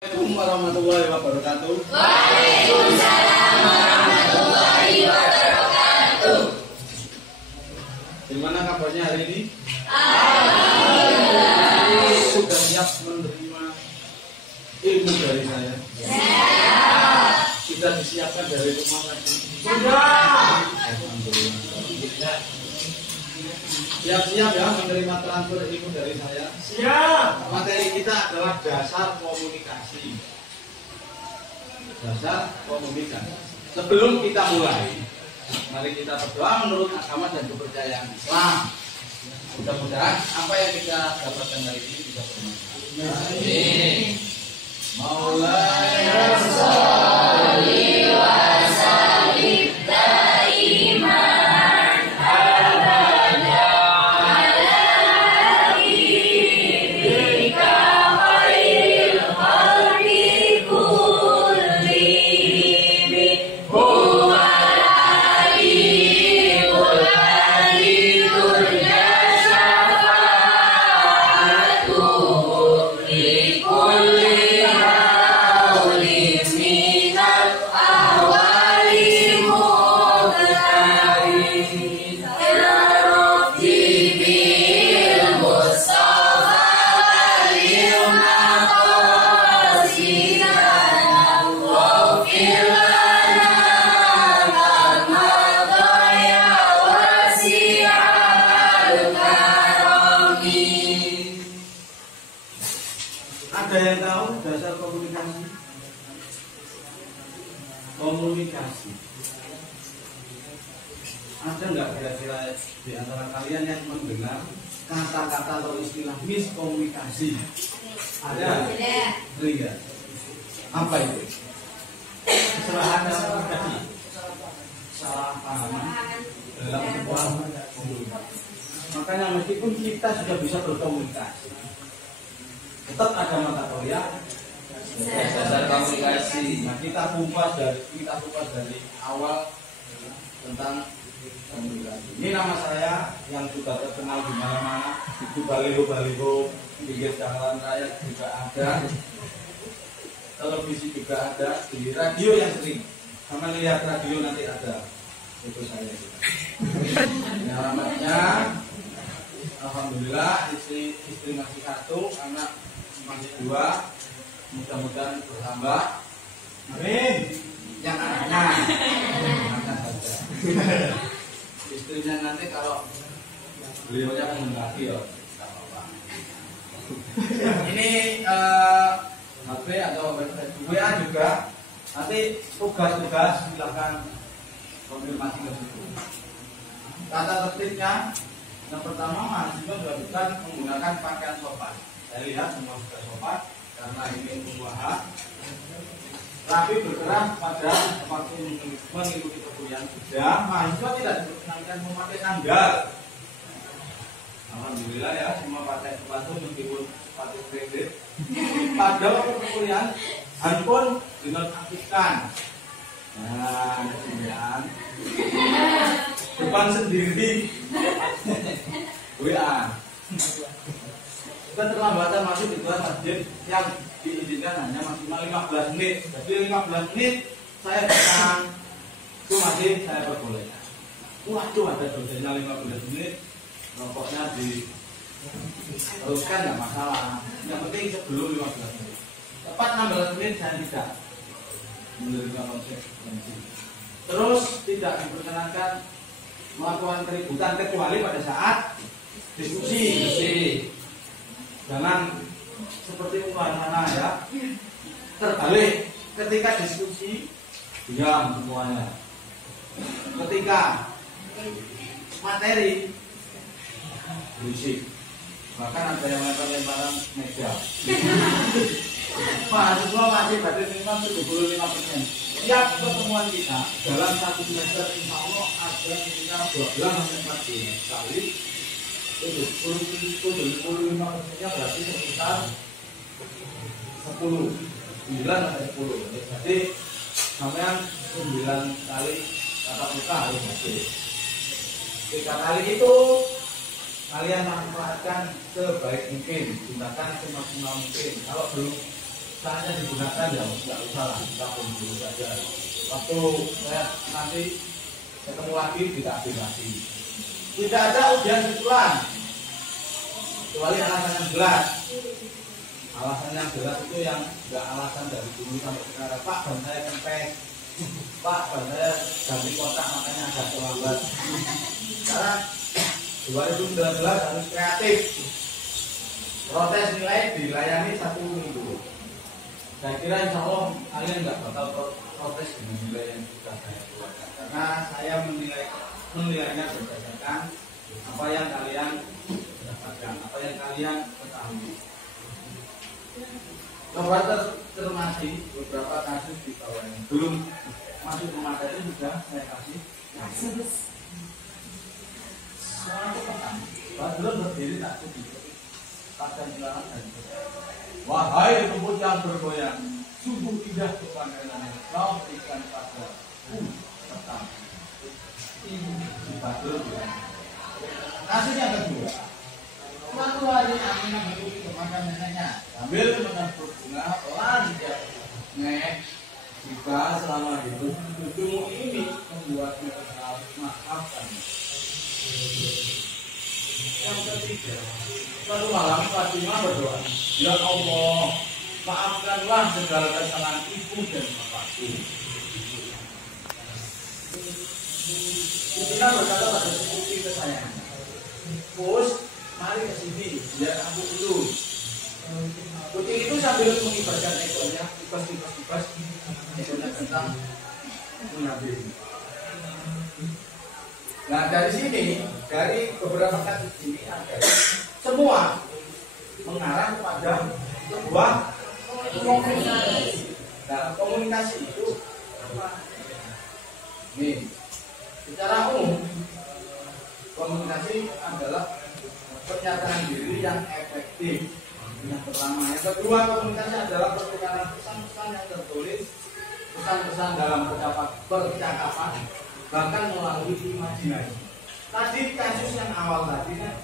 Assalamualaikum warahmatullahi wabarakatuh. Waalaikumsalam warahmatullahi wabarakatuh. Gimana kabarnya hari ini? Alhamdulillah. Sudah siap menerima ilmu dari saya? Siap. Sudah disiapkan dari rumah tadi? Sudah. Alhamdulillah. Siap-siap ya menerima transfer ilmu dari saya? Siap. Materi kita adalah dasar komunikasi. Dasar komunikasi. Sebelum kita mulai, mari kita berdoa menurut agama dan kepercayaan Islam. Mudah-mudahan apa yang kita dapatkan hari ini bisa bermanfaat. Amin. Maulana sholli wa sallim daiman abada ala habibika khairil khalqi kullihim huwa al-alimul alimul syafa'atuhu li kulli hawlin minal ahwali muqtari ya rabbi bil mustafa balil maqasidana waghfir lana ma dhaya wasi'al karami. Ada yang tahu dasar komunikasi? Komunikasi. Ada nggak kira-kira di antara kalian yang mendengar kata-kata atau istilah miskomunikasi? Ada? Iya. Apa itu? Kesalahan dalam komunikasi. Salah paham dalam sebuah komunikasi. Makanya meskipun kita sudah bisa berkomunikasi, tetap ada mata kuliah dasar komunikasi. Nah, kita kupas dari awal tentang komunikasi. Ini nama saya yang sudah terkenal di mana-mana, di baliho-baliho, pinggir jalan raya juga ada, televisi juga ada, di radio yang sering. Sama lihat radio nanti ada, itu saya. Ini alamatnya. Alhamdulillah istri masih satu, anak masih dua, mudah-mudahan bertambah. Amin. Yang anaknya saja. Istrinya nanti kalau beliaunya menghendaki ya, tidak apa-apa. Ini HP atau WA juga. Nanti tugas-tugas silakan konfirmasi ke situ. Kata tertibnya. Yang pertama, mahasiswa diwajibkan menggunakan pakaian sopan. Saya lihat semua sudah sopan karena ini usaha. Rapi bergerak pada waktu mengikuti perkuliahan sudah. Mahasiswa tidak diperkenankan memakai sandal. Alhamdulillah ya, semua pakai sepatu meskipun sepatu kredit. Pada waktu perkuliahan, handphone dinonaktifkan. Nah, kemudian depan sendiri WA. Keterlambatan masuk di kelas masjid yang diizinkan hanya maksimal 15 menit. Jadi 15 menit saya datang itu masih saya perbolehkan. Waduh, ada dosanya 15 menit, rokoknya diteruskan nggak masalah. Yang penting sebelum 15 menit. Tepat 16 menit saya tidak menerima konsekuensi. Terus tidak diperkenankan melakukan keributan kecuali pada saat diskusi. Jangan seperti mana ya, terbalik. Ketika diskusi diam semuanya. Ketika materi berisik, bahkan ada yang lempar-lemparan meja. Mahasiswa masih berada minimal 75%. Setiap pertemuan kita dalam satu semester insya Allah ada minimal 12-14 kali. 75%-nya berarti sekitar 10, 9-10. Jadi sampai 9 kali tatap muka harus hadir. 3 kali itu kalian manfaatkan sebaik mungkin, gunakan semaksimal mungkin. Kalau belum saatnya digunakan ya nggak usah lah, kita pun dulu saja. Waktu saya nanti ketemu lagi kita aktifasi. Tidak ada ujian susulan kecuali alasan yang jelas. Alasan yang jelas itu yang nggak alasan dari dulu sampai sekarang. Pak, ban saya kempes. Pak, ban saya ganti kotak makanya agak terlambat. Sekarang 2019 harus kreatif. Protes nilai dilayani 1 minggu. Saya kira insya Allah kalian nggak bakal protes dengan nilai yang sudah saya keluarkan, karena saya menilainya berdasarkan apa yang kalian dapatkan, apa yang kalian ketahui. Coba tercermati beberapa kasus di bawah ini. Belum masuk ke materi sudah saya kasih kasus. Soal petang, belum berdiri tak sedikit. Pasang celana dan wahai rumput yang bergoyang, sungguh indah pemandangan yang kau berikan pada petang. Ini dibadul ya. Kasus yang kedua, suatu hari Aminah menuju ke makam neneknya sambil memegang bunga pelan dia nek jika selama hidup cucumu ini membuatnya harus maafkan. Yang ketiga, suatu malam Fatimah berdoa, ya Allah, maafkanlah segala kesalahan ibu dan bapakku. Kita berkata pada sepupu kesayangan, Pus, mari ke sini, biar aku dulu. Kucing itu sambil mengibarkan ekornya, kipas, ekornya tentang mengambil. Nah dari sini, dari beberapa kasus ini ada semua mengarah kepada sebuah komunikasi. Nah komunikasi itu apa? Nih, secara umum komunikasi adalah pernyataan diri yang efektif. Yang pertama, yang kedua komunikasi adalah pertukaran pesan-pesan yang tertulis, pesan-pesan dalam percakapan, bahkan melalui imajinasi. Tadi kasus yang awal tadi kan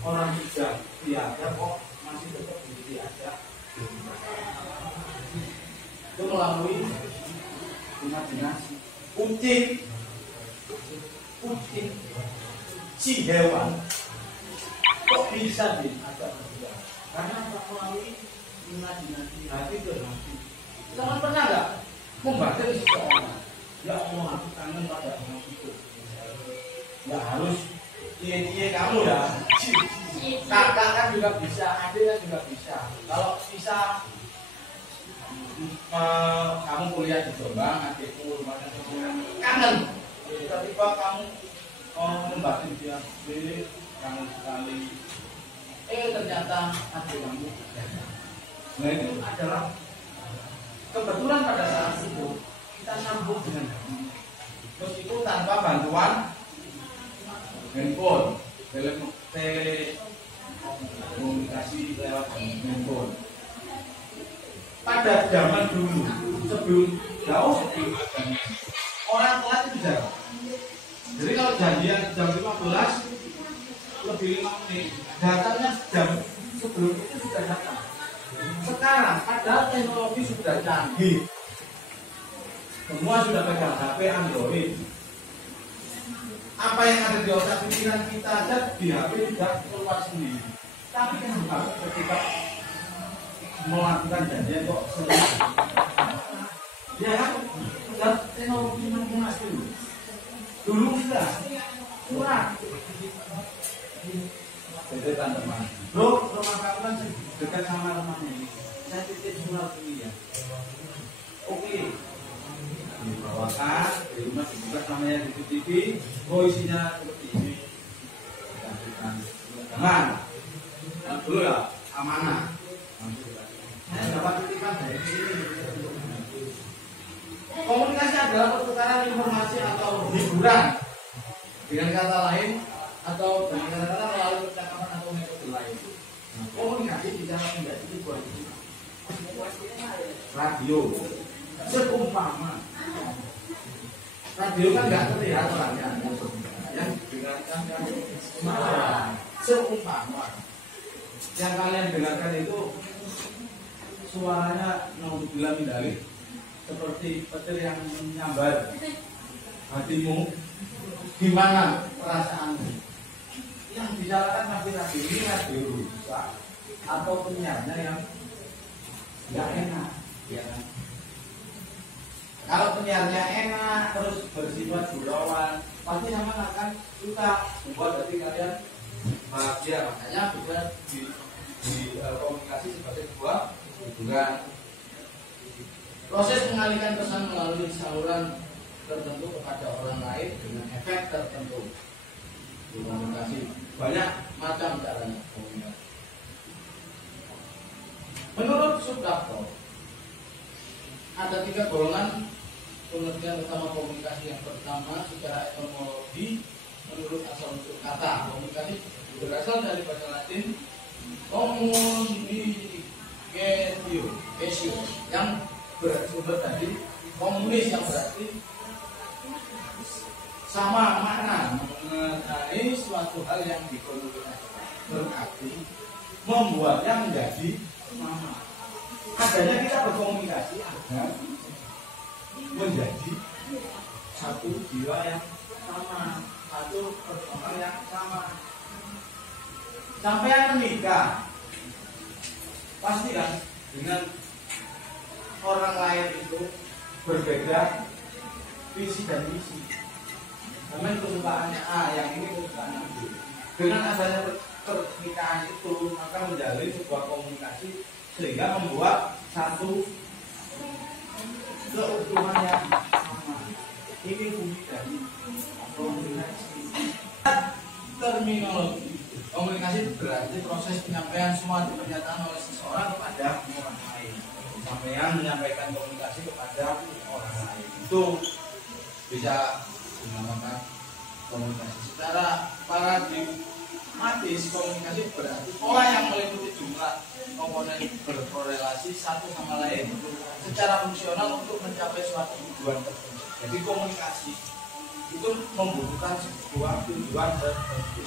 orang sudah tiada kok masih tetap tiada. Itu melalui imajinasi. Kucing, si hewan kok bisa diajak berbicara? Karena melalui imajinasi hati ke hati. Jangan pernah nggak membaca seseorang. Ya Allah, aku kangen pada orang itu. Nggak harus cie-cie kamu ya. Kakak kan juga bisa, adik kan juga bisa. Kalau bisa kamu kuliah di Jombang, adikmu rumahnya kangen. Tiba-tiba kamu membantu dia, kangen sekali. Ternyata adik kamu. Nah itu adalah kebetulan pada saat itu kita sambung dengan meskipun tanpa bantuan handphone, telekomunikasi lewat handphone. Pada zaman dulu, sebelum jauh sebelum orang telat itu jarang. Jadi kalau janjian jam 15 lebih 5 menit, datangnya jam sebelum itu sudah datang. Sekarang padahal teknologi sudah canggih, semua sudah pegang HP Android. Apa yang ada di otak pikiran kita aja di HP tidak keluar sendiri. Tapi kenapa ketika melakukan janjian kok sulit? Ya kan, sudah teknologi maju. Dulu sudah kurang. Jadi teman-teman, bro, rumah kamu kan dekat sama rumahnya ini. Saya titip surat ini ya. Oke, dibawakan di rumah dibuka sama yang di TV. Oh isinya seperti ini. Jangan, dulu ya amanah. Saya dapat titipan dari sini. Komunikasi adalah pertukaran informasi atau hiburan. Dengan kata lain, atau dengan kata-kata melalui percakapan atau metode lain. Komunikasi bicara tidak itu buat radio. Seumpama radio kan nggak terlihat orangnya, yang dengarkan kan seumpama yang kalian dengarkan itu suaranya naudzubillah min dzalik seperti petir yang menyambar hatimu, gimana perasaanmu? Yang disalahkan nabi-nabi ini radio rusak atau penyiarnya yang nggak enak, ya kan? Kalau penyiarnya enak terus bersifat gurauan, pasti sama akan suka membuat hati kalian bahagia. Makanya bisa di komunikasi sebagai sebuah hubungan. Proses mengalihkan pesan melalui saluran tertentu kepada orang lain dengan efek tertentu. Komunikasi banyak macam caranya komunikasi. Menurut Suprapto, ada 3 golongan pengertian utama komunikasi. Yang pertama, secara etimologi, menurut asal usul kata komunikasi berasal dari bahasa Latin communicatio yang bersumber dari komunis yang berarti sama makna, mengenai suatu hal yang dikomunikasikan, berarti membuatnya menjadi sama. Adanya kita berkomunikasi agar menjadi satu jiwa yang sama, satu persoalan yang sama. Sampai menikah, pasti kan dengan orang lain itu berbeda visi dan misi. Namanya kesukaannya A, yang ini kesukaannya B. Dengan adanya pernikahan itu maka menjalin sebuah komunikasi sehingga membuat satu keutuhan yang sama. Ini fungsi dari komunikasi. Terminologi komunikasi berarti proses penyampaian suatu pernyataan oleh seseorang kepada orang lain. Penyampaian menyampaikan komunikasi kepada orang lain itu bisa dinamakan komunikasi. Secara paradigmatis, komunikasi berarti pola yang meliputi jumlah komponen berkorelasi satu sama lain secara fungsional untuk mencapai suatu tujuan tertentu. Jadi komunikasi itu membutuhkan sebuah tujuan tertentu.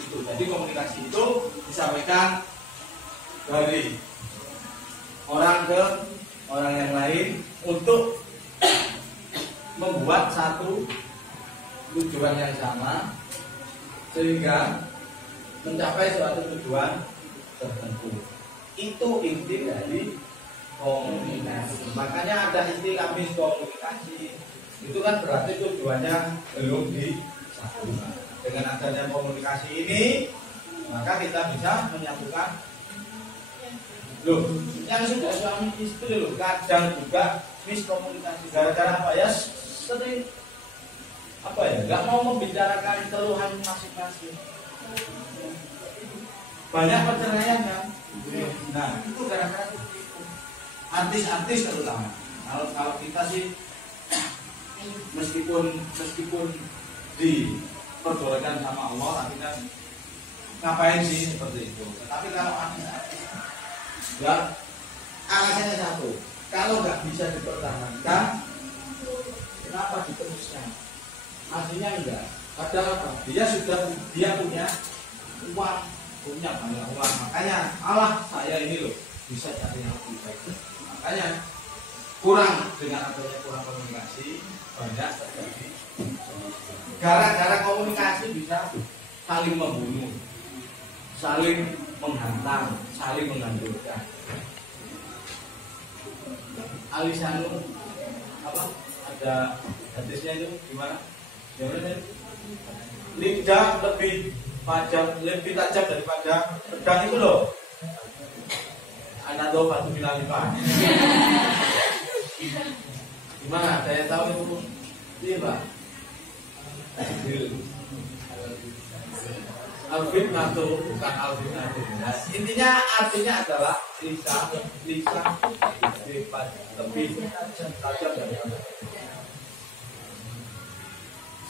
Itu. Jadi komunikasi itu disampaikan dari orang ke orang yang lain untuk membuat satu tujuan yang sama sehingga mencapai suatu tujuan tertentu. Itu inti dari komunikasi. Makanya ada istilah miskomunikasi. Itu kan berarti tujuannya belum disatukan. Dengan adanya komunikasi ini, maka kita bisa menyatukan. Loh, yang sudah suami istri loh, kadang juga miskomunikasi. Gara-gara apa ya? Sering apa ya? Gak mau membicarakan keluhan masing-masing. Banyak perceraian kan? Nah, itu gara-gara itu. Artis-artis terutama. Kalau kita sih meskipun diperbolehkan sama Allah, tapi kan ngapain sih seperti itu? Tapi kalau artis-artis, ya alasannya satu. Kalau nggak bisa dipertahankan, kenapa diteruskan? Artinya enggak. Padahal apa? Dia punya uang, punya banyak uang. Makanya Allah saya ini loh bisa cari yang lebih baik. Makanya kurang dengan adanya kurang komunikasi banyak terjadi. Gara-gara komunikasi bisa saling membunuh, saling menghantam, saling menghancurkan. Alisanu apa? Ada hadisnya itu gimana? Lidah lebih tajam daripada pedang itu loh. Anak doa batu binalifah. Gimana? Saya tahu itu iya Pak. Alvin atau bukan Alvin atau intinya artinya adalah lisan lebih tajam dari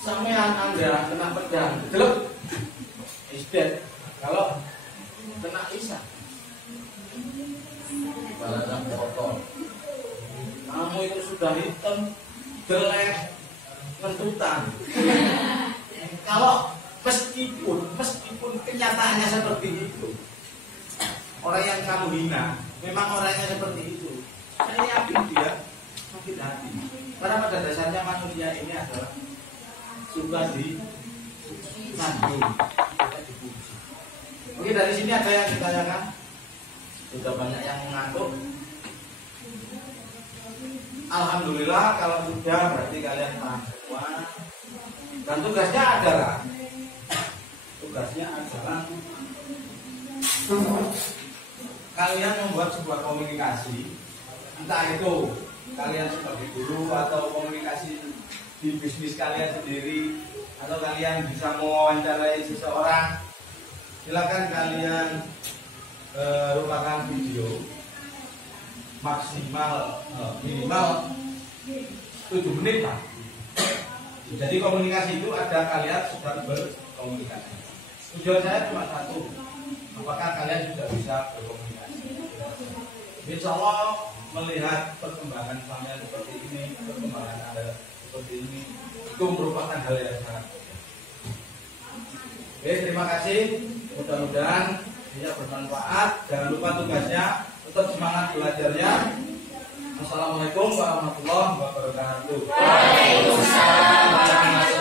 sampean Anda kena pedang, jelek, isdet. Kalau kena lisan, balasan kotor. Kamu itu sudah hitam, jelek, ngentutan. Kalau meskipun kenyataannya seperti itu, orang yang kamu hina memang orangnya seperti itu. Saya yakin dia sakit hati. Karena pada dasarnya manusia ini adalah suka disanjung, suka dipuji. Oke, dari sini ada yang ditanyakan? Sudah banyak yang mengantuk. Alhamdulillah kalau sudah berarti kalian paham semua. Dan tugasnya adalah kalian membuat sebuah komunikasi, entah itu kalian sebagai guru atau komunikasi di bisnis kalian sendiri, atau kalian bisa mewawancarai seseorang. Silakan kalian rupakan video maksimal minimal 7 menit lah. Jadi komunikasi itu ada kalian sedang berkomunikasi. Tujuan saya cuma satu, apakah kalian sudah bisa berkomunikasi? Insya Allah melihat perkembangan kalian seperti ini, perkembangan Anda seperti ini, itu merupakan hal yang sangat. Oke, terima kasih. Mudah-mudahan ini bermanfaat. Jangan lupa tugasnya, tetap semangat belajarnya. Assalamualaikum warahmatullahi wabarakatuh. Waalaikumsalam.